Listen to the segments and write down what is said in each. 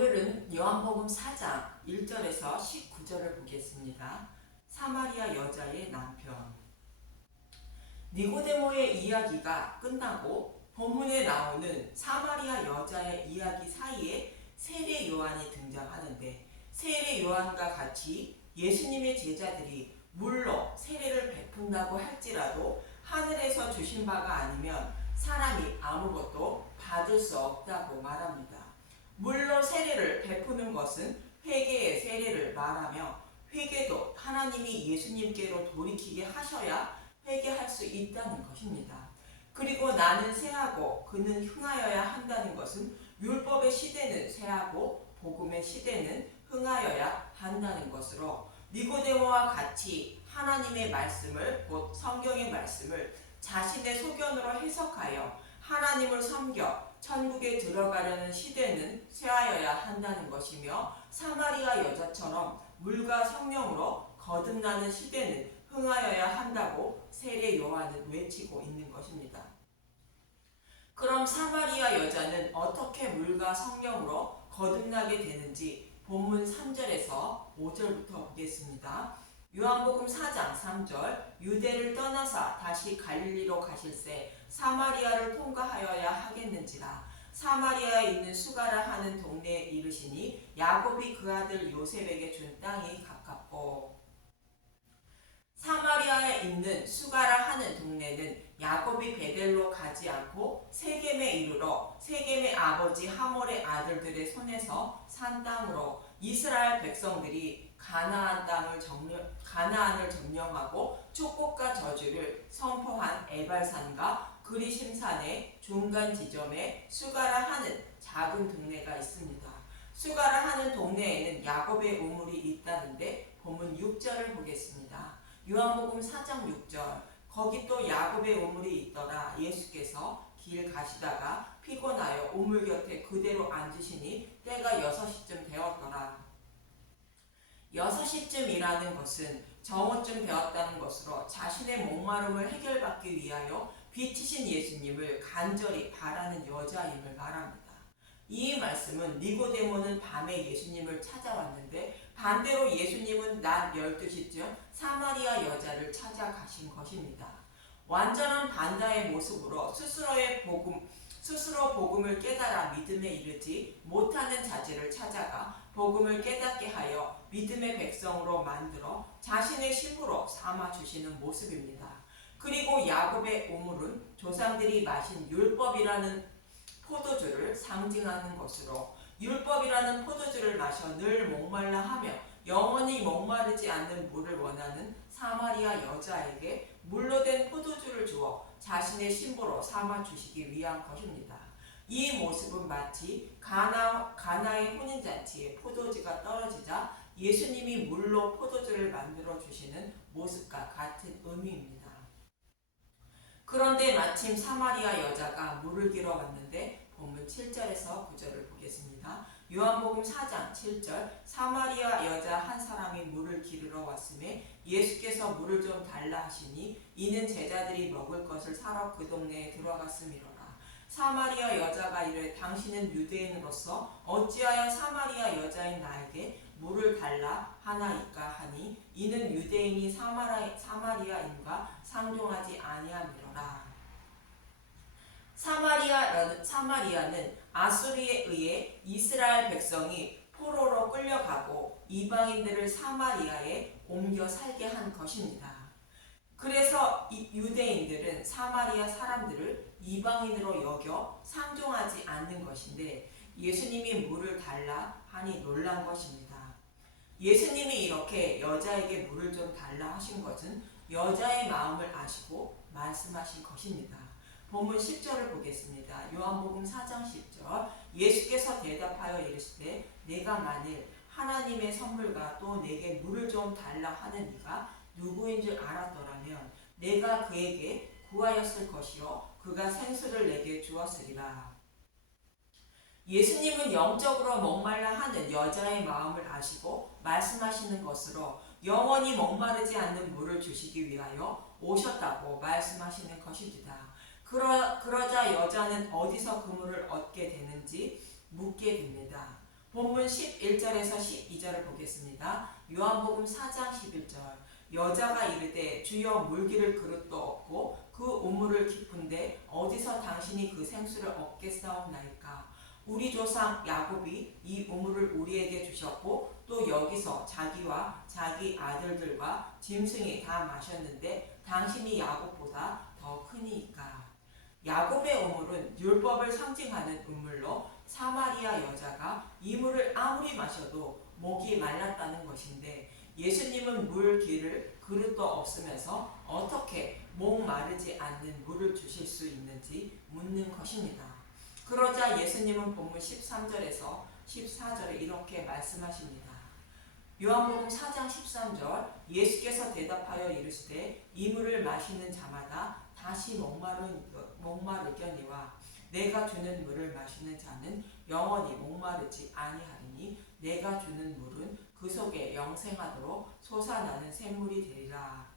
오늘은 요한복음 4장 1절에서 19절을 보겠습니다. 사마리아 여자의 남편. 니고데모의 이야기가 끝나고 본문에 나오는 사마리아 여자의 이야기 사이에 세례 요한이 등장하는데, 세례 요한과 같이 예수님의 제자들이 물로 세례를 베푼다고 할지라도 하늘에서 주신 바가 아니면 사람이 아무것도 받을 수 없다고 말합니다. 물로 세례를 베푸는 것은 회개의 세례를 말하며, 회개도 하나님이 예수님께로 돌이키게 하셔야 회개할 수 있다는 것입니다. 그리고 나는 쇠하고 그는 흥하여야 한다는 것은 율법의 시대는 쇠하고 복음의 시대는 흥하여야 한다는 것으로, 니고데모와 같이 하나님의 말씀을, 곧 성경의 말씀을 자신의 소견으로 해석하여 하나님을 섬겨 천국에 들어가려는 시대는 쇠하여야 한다는 것이며, 사마리아 여자처럼 물과 성령으로 거듭나는 시대는 흥하여야 한다고 세례 요한은 외치고 있는 것입니다. 그럼 사마리아 여자는 어떻게 물과 성령으로 거듭나게 되는지 본문 3절에서 5절부터 보겠습니다. 요한복음 4장 3절, 유대를 떠나사 다시 갈릴리로 가실새 사마리아를 통과하여야 하겠는지라. 사마리아에 있는 수가라 하는 동네에 이르시니 야곱이 그 아들 요셉에게 준 땅이 가깝고, 사마리아에 있는 수가라 하는 동네는 야곱이 베델로 가지 않고 세겜에 이르러 세겜의 아버지 하몰의 아들들의 손에서 산 땅으로, 이스라엘 백성들이 가나안을 점령하고 축복과 저주를 선포한 에발산과 그리심산의 중간 지점에 수가라 하는 작은 동네가 있습니다. 수가라 하는 동네에는 야곱의 우물이 있다는데 본문 6절을 보겠습니다. 요한복음 4장 6절, 거기 또 야곱의 우물이 있더라. 예수께서 길 가시다가 피곤하여 우물 곁에 그대로 앉으시니 때가 6시쯤 되었더라. 6시쯤이라는 것은 정오쯤 되었다는 것으로 자신의 목마름을 해결받기 위하여 빛이신 예수님을 간절히 바라는 여자임을 말합니다. 이 말씀은 니고데모는 밤에 예수님을 찾아왔는데, 반대로 예수님은 낮 12시쯤 사마리아 여자를 찾아가신 것입니다. 완전한 반대의 모습으로 스스로 복음을 깨달아 믿음에 이르지 못하는 자들을 찾아가 복음을 깨닫게 하여 믿음의 백성으로 만들어 자신의 신부로 삼아 주시는 모습입니다. 그리고 야곱의 우물은 조상들이 마신 율법이라는 포도주를 상징하는 것으로, 율법이라는 포도주를 마셔 늘 목말라 하며 영원히 목마르지 않는 물을 원하는 사마리아 여자에게 물로 된 포도주를 주어 자신의 신부로 삼아 주시기 위한 것입니다. 이 모습은 마치 가나의 혼인잔치에 포도주가 떨어지자 예수님이 물로 포도주를 만들어 주시는 모습과 같은 의미입니다. 그런데 마침 사마리아 여자가 물을 길어 왔는데, 본문 7절에서 9절을 보겠습니다. 요한복음 4장 7절, 사마리아 여자 한 사람이 물을 기르러 왔음에 예수께서 물을 좀 달라 하시니 이는 제자들이 먹을 것을 사러 그 동네에 들어갔음이로라. 사마리아 여자가 이르되 당신은 유대인으로서 어찌하여 사마리아 여자인 나에게 물을 달라 하나이까 하니, 이는 유대인이 사마리아인과 상종하지 아니함이로라. 사마리아는 아수르에 의해 이스라엘 백성이 포로로 끌려가고 이방인들을 사마리아에 옮겨 살게 한 것입니다. 그래서 유대인들은 사마리아 사람들을 이방인으로 여겨 상종하지 않는 것인데, 예수님이 물을 달라 하니 놀란 것입니다. 예수님이 이렇게 여자에게 물을 좀 달라 하신 것은 여자의 마음을 아시고 말씀하신 것입니다. 본문 10절을 보겠습니다. 요한복음 4장 10절, 예수께서 대답하여 이르시되 내가 만일 하나님의 선물과 또 내게 물을 좀 달라 하는 이가 누구인 줄 알았더라면 내가 그에게 구하였을 것이요 그가 생수를 내게 주었으리라. 예수님은 영적으로 목말라 하는 여자의 마음을 아시고 말씀하시는 것으로 영원히 목마르지 않는 물을 주시기 위하여 오셨다고 말씀하시는 것입니다. 그러자 여자는 어디서 그 물을 얻게 되는지 묻게 됩니다. 본문 11절에서 12절을 보겠습니다. 요한복음 4장 11절. 여자가 이르되 주여 물기를 그릇도 없고 그 우물을 깊은데 어디서 당신이 그 생수를 얻겠사옵나이까. 우리 조상 야곱이 이 우물을 우리에게 주셨고 또 여기서 자기와 자기 아들들과 짐승이 다 마셨는데 당신이 야곱보다 더 크니이까. 야곱의 우물은 율법을 상징하는 우물로 사마리아 여자가 이 물을 아무리 마셔도 목이 말랐다는 것인데 예수님은 물 길을 그릇도 없으면서 어떻게 목 마르지 않는 물을 주실 수 있는지 묻는 것입니다. 그러자 예수님은 본문 13절에서 14절에 이렇게 말씀하십니다. 요한복음 4장 13절. 예수께서 대답하여 이르시되 이 물을 마시는 자마다 다시 목마르려니와 내가 주는 물을 마시는 자는 영원히 목마르지 아니하리니 내가 주는 물은 그 속에 영생하도록 솟아나는 샘물이 되리라.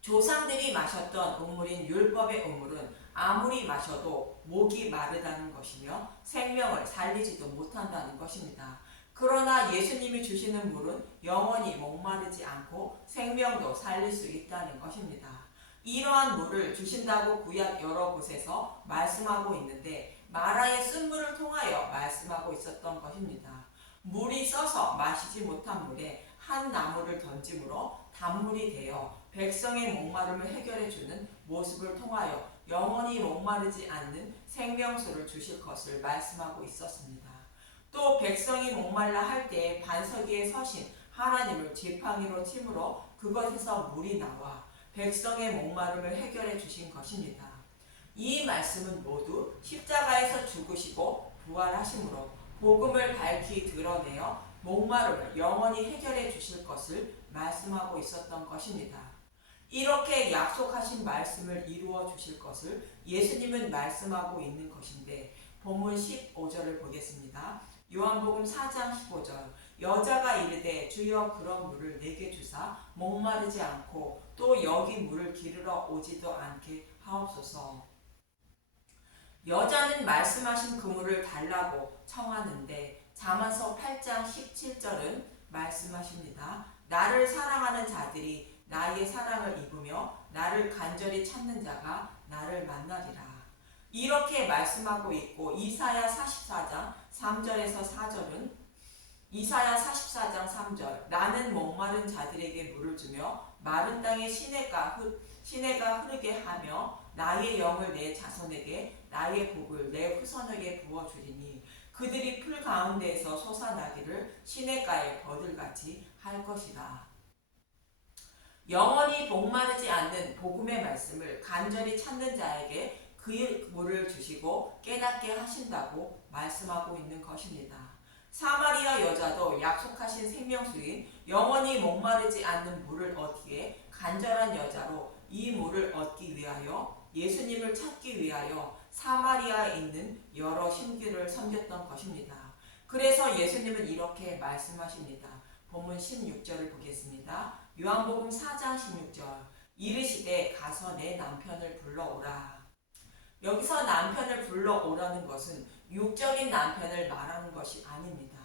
조상들이 마셨던 우물인 율법의 우물은 아무리 마셔도 목이 마르다는 것이며 생명을 살리지도 못한다는 것입니다. 그러나 예수님이 주시는 물은 영원히 목마르지 않고 생명도 살릴 수 있다는 것입니다. 이러한 물을 주신다고 구약 여러 곳에서 말씀하고 있는데 마라의 쓴물을 통하여 말씀하고 있었던 것입니다. 물이 써서 마시지 못한 물에 한 나무를 던짐으로 단물이 되어 백성의 목마름을 해결해주는 모습을 통하여 영원히 목마르지 않는 생명수를 주실 것을 말씀하고 있었습니다. 또 백성이 목말라 할 때 반석 위에 서신 하나님을 지팡이로 침으로 그것에서 물이 나와 백성의 목마름을 해결해 주신 것입니다. 이 말씀은 모두 십자가에서 죽으시고 부활하심으로 복음을 밝히 드러내어 목마름을 영원히 해결해 주실 것을 말씀하고 있었던 것입니다. 이렇게 약속하신 말씀을 이루어 주실 것을 예수님은 말씀하고 있는 것인데 본문 15절을 보겠습니다. 요한복음 4장 15절. 여자가 이르되 주여 그런 물을 내게 주사 목마르지 않고 또 여기 물을 기르러 오지도 않게 하옵소서. 여자는 말씀하신 그 물을 달라고 청하는데 잠언서 8장 17절은 말씀하십니다. 나를 사랑하는 자들이 나의 사랑을 입으며 나를 간절히 찾는 자가 나를 만나리라. 이렇게 말씀하고 있고 이사야 44장 3절에서 4절은 이사야 44장 3절. 나는 목마른 자들에게 물을 주며 마른 땅에 시내가 흐르게 하며 나의 영을 내 자손에게 나의 복을 내 후손에게 부어주리니 그들이 풀 가운데에서 솟아나기를 시내가에 버들같이 할 것이다. 영원히 목마르지 않는 복음의 말씀을 간절히 찾는 자에게 그 물을 주시고 깨닫게 하신다고 말씀하고 있는 것입니다. 사마리아 여자도 약속하신 생명수인 영원히 목마르지 않는 물을 얻기에 간절한 여자로 이 물을 얻기 위하여 예수님을 찾기 위하여 사마리아에 있는 여러 신기를 섬겼던 것입니다. 그래서 예수님은 이렇게 말씀하십니다. 본문 16절을 보겠습니다. 요한복음 4장 16절. 이르시되 가서 내 남편을 불러오라. 여기서 남편을 불러오라는 것은 육적인 남편을 말하는 것이 아닙니다.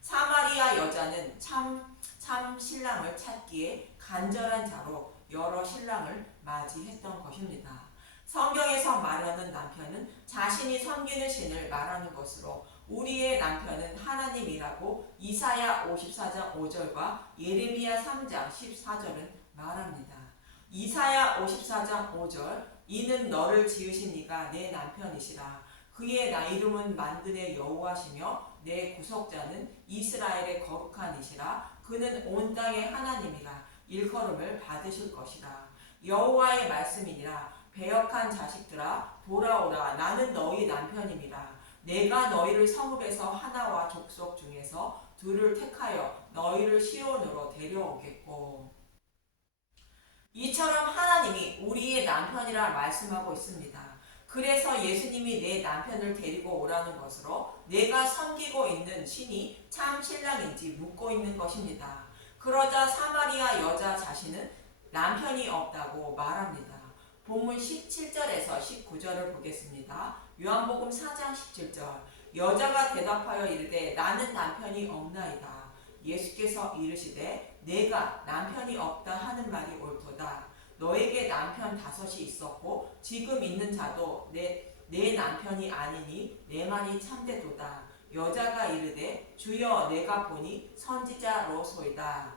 사마리아 여자는 참 신랑을 찾기에 간절한 자로 여러 신랑을 맞이했던 것입니다. 성경에서 말하는 남편은 자신이 섬기는 신을 말하는 것으로 우리의 남편은 하나님이라고 이사야 54장 5절과 예레미야 3장 14절은 말합니다. 이사야 54장 5절. 이는 너를 지으신 이가 내 남편이시라. 그의 이름은 만군의 여호와시며 내 구속자는 이스라엘의 거룩한 이시라. 그는 온 땅의 하나님이라. 일컬음을 받으실 것이라. 여호와의 말씀이니라. 배역한 자식들아 돌아오라. 나는 너희 남편임이라. 내가 너희를 성읍에서 하나와 족속 중에서 둘을 택하여 너희를 시온으로 데려오겠고. 이처럼 하나님이 우리의 남편이라 말씀하고 있습니다. 그래서 예수님이 내 남편을 데리고 오라는 것으로 내가 섬기고 있는 신이 참 신랑인지 묻고 있는 것입니다. 그러자 사마리아 여자 자신은 남편이 없다고 말합니다. 본문 17절에서 19절을 보겠습니다. 요한복음 4장 17절. 여자가 대답하여 이르되 나는 남편이 없나이다. 예수께서 이르시되 내가 남편이 없다 하는 말이 옳도다. 너에게 남편 5이 있었고 지금 있는 자도 내 남편이 아니니 내 말이 참되도다. 여자가 이르되 주여 내가 보니 선지자로소이다.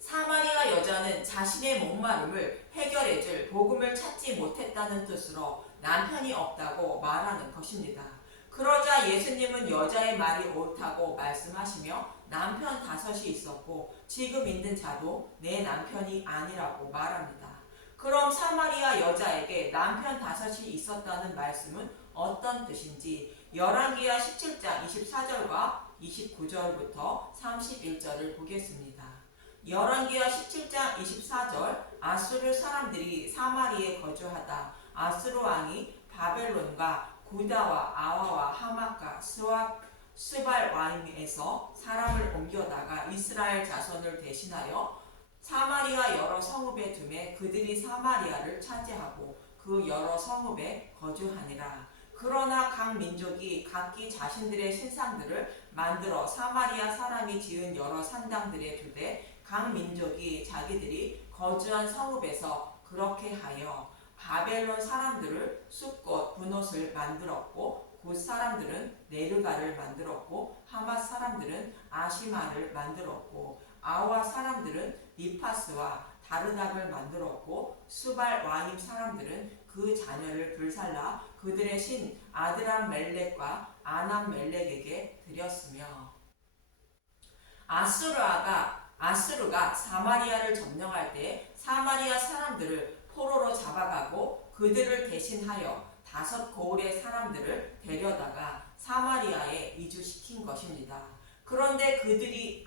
사마리아 여자는 자신의 목마름을 해결해줄 복음을 찾지 못했다는 뜻으로 남편이 없다고 말하는 것입니다. 그러자 예수님은 여자의 말이 옳다고 말씀하시며 남편 5이 있었고 지금 있는 자도 내 남편이 아니라고 말합니다. 그럼 사마리아 여자에게 남편 5이 있었다는 말씀은 어떤 뜻인지 열왕기하 17장 24절과 29절부터 31절을 보겠습니다. 열왕기하 17장 24절 아수르 사람들이 사마리에 거주하다 아수르 왕이 바벨론과 구다와 아와와 하맛과 스발와임에서 사람을 옮겨다가 이스라엘 자손을 대신하여 사마리아 여러 성읍에 두매 그들이 사마리아를 차지하고 그 여러 성읍에 거주하니라. 그러나 각 민족이 각기 자신들의 신상들을 만들어 사마리아 사람이 지은 여러 산당들에 두되 각 민족이 자기들이 거주한 성읍에서 그렇게 하여 바벨론 사람들을 숫꽃 분옷을 만들었고 굿 사람들은 네르가를 만들었고 하맛 사람들은 아시마를 만들었고 아와 사람들은 니파스와 다르닥을 만들었고 수발 와임 사람들은 그 자녀를 불살라 그들의 신 아드람 멜렉과 아남 멜렉에게 드렸으며 아수르가 사마리아를 점령할 때 사마리아 사람들을 포로로 잡아가고 그들을 대신하여 5 고을의 사람들을 데려다가 사마리아에 이주시킨 것입니다. 그런데 그들이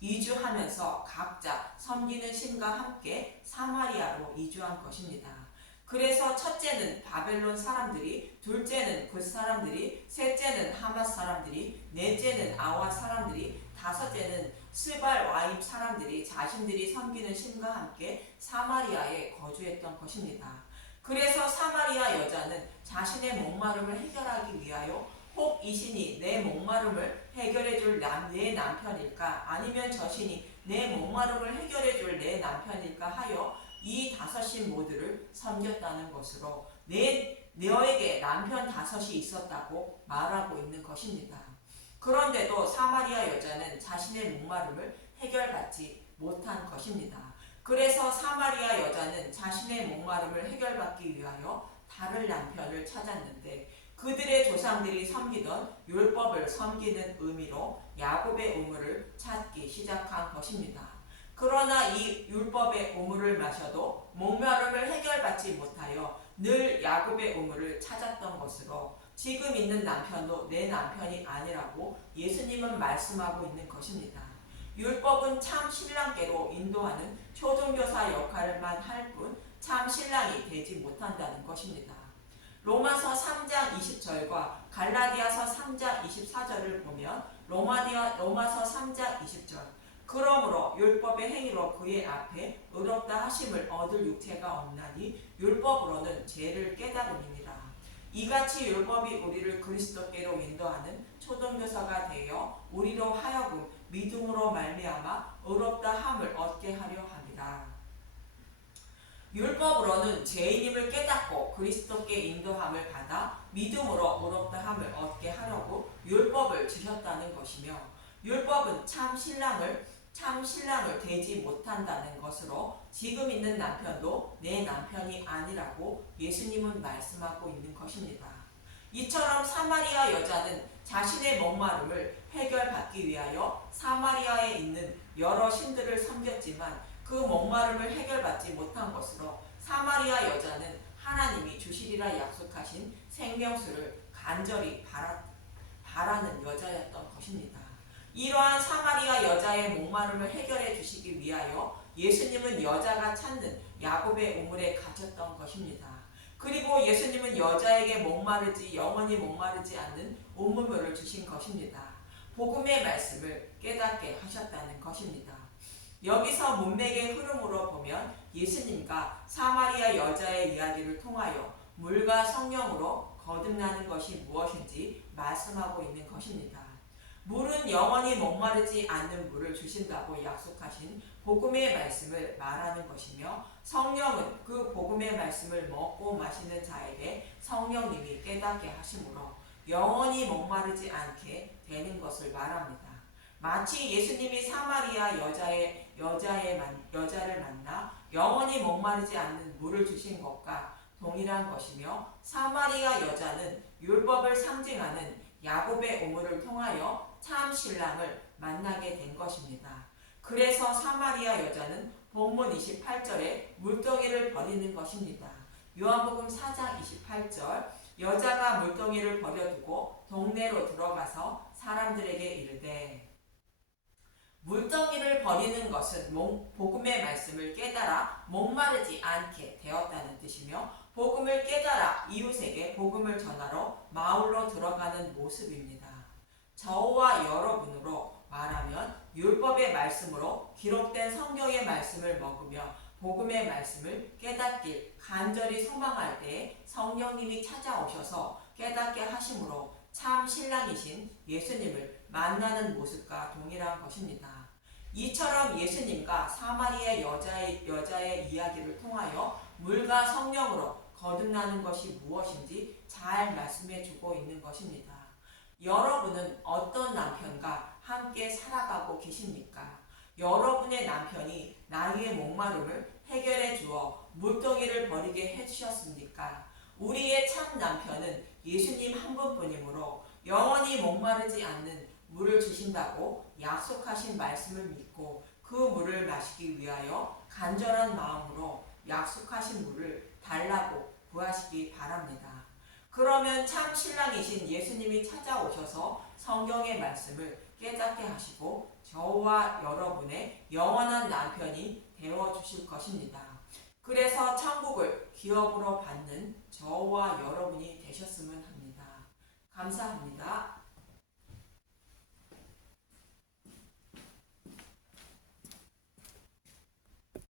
이주하면서 각자 섬기는 신과 함께 사마리아로 이주한 것입니다. 그래서 첫째는 바벨론 사람들이, 둘째는 굿 사람들이, 셋째는 하맛 사람들이, 넷째는 아와 사람들이, 5째는 스발 와임 사람들이 자신들이 섬기는 신과 함께 사마리아에 거주했던 것입니다. 그래서 사마리아 여자는 자신의 목마름을 해결하기 위하여 혹 이 신이 내 목마름을 해결해줄 내 남편일까 아니면 저 신이 내 목마름을 해결해줄 내 남편일까 하여 이 5신 모두를 섬겼다는 것으로 너에게 남편 5이 있었다고 말하고 있는 것입니다. 그런데도 사마리아 여자는 자신의 목마름을 해결받지 못한 것입니다. 그래서 사마리아 여자는 자신의 목마름을 해결받기 위하여 다른 남편을 찾았는데 그들의 조상들이 섬기던 율법을 섬기는 의미로 야곱의 우물을 찾기 시작한 것입니다. 그러나 이 율법의 우물을 마셔도 목마름을 해결받지 못하여 늘 야곱의 우물을 찾았던 것으로 지금 있는 남편도 내 남편이 아니라고 예수님은 말씀하고 있는 것입니다. 율법은 참 신랑께로 인도하는 초종교사 역할만 할 뿐 참 신랑이 되지 못한다는 것입니다. 로마서 3장 20절과 갈라디아서 3장 24절을 보면 로마서 3장 20절 그러므로 율법의 행위로 그의 앞에 의롭다 하심을 얻을 육체가 없나니 율법으로는 죄를 깨달음이니라. 이같이 율법이 우리를 그리스도께로 인도하는 초등교사가 되어 우리로 하여금 믿음으로 말미암아 의롭다 함을 얻게 하려 함이라. 율법으로는 죄인임을 깨닫고 그리스도께 인도함을 받아 믿음으로 의롭다 함을 얻게 하려고 율법을 주셨다는 것이며 율법은 참 신랑을 되지 못한다는 것으로 지금 있는 남편도 내 남편이 아니라고 예수님은 말씀하고 있는 것입니다. 이처럼 사마리아 여자는 자신의 목마름을 해결받기 위하여 사마리아에 있는 여러 신들을 섬겼지만 그 목마름을 해결받지 못한 것으로 사마리아 여자는 하나님이 주시리라 약속하신 생명수를 간절히 바라는 여자였던 것입니다. 이러한 사마리아 여자의 목마름을 해결해 주시기 위하여 예수님은 여자가 찾는 야곱의 우물에 갇혔던 것입니다. 그리고 예수님은 여자에게 영원히 목마르지 않는 우물물을 주신 것입니다. 복음의 말씀을 깨닫게 하셨다는 것입니다. 여기서 문맥의 흐름으로 보면 예수님과 사마리아 여자의 이야기를 통하여 물과 성령으로 거듭나는 것이 무엇인지 말씀하고 있는 것입니다. 물은 영원히 목마르지 않는 물을 주신다고 약속하신 복음의 말씀을 말하는 것이며, 성령은 그 복음의 말씀을 먹고 마시는 자에게 성령님이 깨닫게 하심으로 영원히 목마르지 않게 되는 것을 말합니다. 마치 예수님이 사마리아 여자를 만나 영원히 목마르지 않는 물을 주신 것과 동일한 것이며, 사마리아 여자는 율법을 상징하는 야곱의 우물을 통하여 참 신랑을 만나게 된 것입니다. 그래서 사마리아 여자는 본문 28절에 물동이를 버리는 것입니다. 요한복음 4장 28절, 여자가 물동이를 버려두고 동네로 들어가서 사람들에게 이르되, 물동이를 버리는 것은 복음의 말씀을 깨달아 목마르지 않게 되었다는 뜻이며, 복음을 깨달아 이웃에게 복음을 전하러 마을로 들어가는 모습입니다. 저와 여러분으로 말하면 율법의 말씀으로 기록된 성경의 말씀을 먹으며 복음의 말씀을 깨닫길 간절히 소망할 때에 성령님이 찾아오셔서 깨닫게 하심으로 참 신랑이신 예수님을 만나는 모습과 동일한 것입니다. 이처럼 예수님과 사마리아 여자의 이야기를 통하여 물과 성령으로 거듭나는 것이 무엇인지 잘 말씀해 주고 있는 것입니다. 여러분은 어떤 남편과 함께 살아가고 계십니까? 여러분의 남편이 나의 목마름을 해결해 주어 물동이를 버리게 해주셨습니까? 우리의 참 남편은 예수님 한 분뿐이므로 영원히 목마르지 않는 물을 주신다고 약속하신 말씀을 믿고 그 물을 마시기 위하여 간절한 마음으로 약속하신 물을 달라고 구하시기 바랍니다. 그러면 참 신랑이신 예수님이 찾아오셔서 성경의 말씀을 깨닫게 하시고 저와 여러분의 영원한 남편이 되어주실 것입니다. 그래서 천국을 기업으로 받는 저와 여러분이 되셨으면 합니다. 감사합니다.